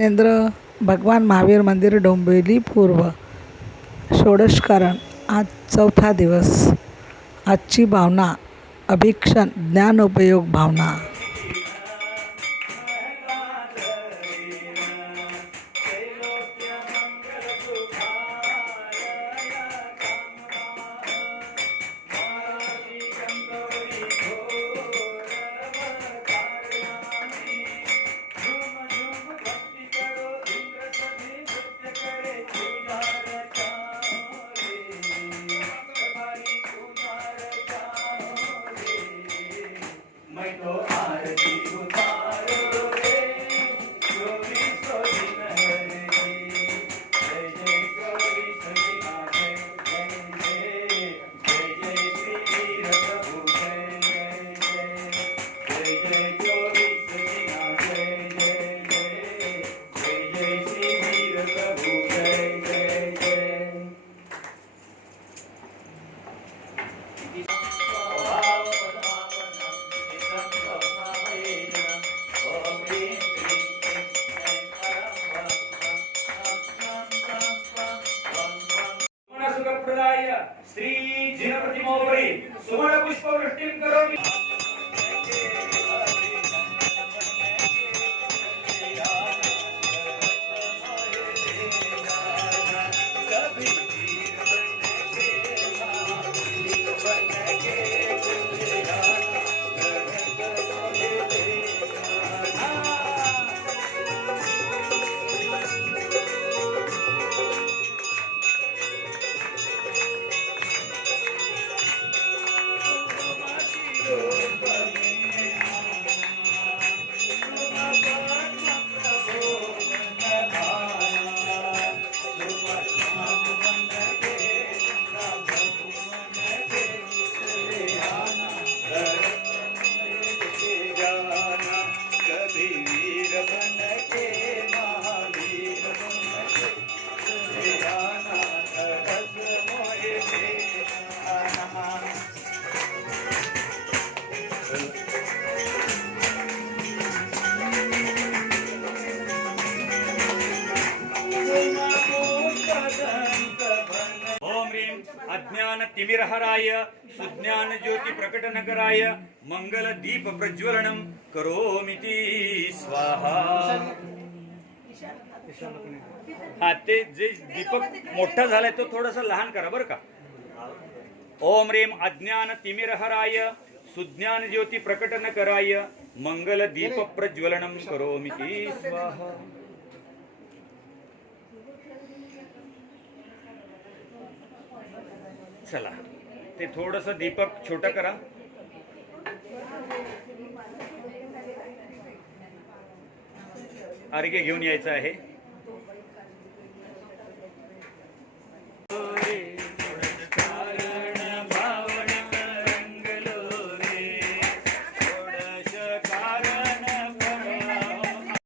केंद्र भगवान महावीर मंदिर डोंबिवली पूर्व. षोडशकरण. आज चौथा दिवस. आजची भावना अभीक्षण ज्ञानोपयोग भावना. श्री जिनप्रतिमोपरि सुवर्ण पुष्पवृष्टिं करोमि. अज्ञान तिमिरहराय सुज्ञान ज्योति प्रकटनकराय मंगल दीप प्रज्वलनम करोमीति स्वाहा. हा, ते जे दीपक मोठा झालाय तो थोडासा लहान करा बरं का. ओम रेम अज्ञान तिमिरहराय सुज्ञान ज्योति प्रकटनकराय मंगल दीप प्रज्वलनम करोमीति स्वाहा. चला, ते थोडंसं दीपक छोटं करा. अर्घ्य घेऊन यायचं आहे.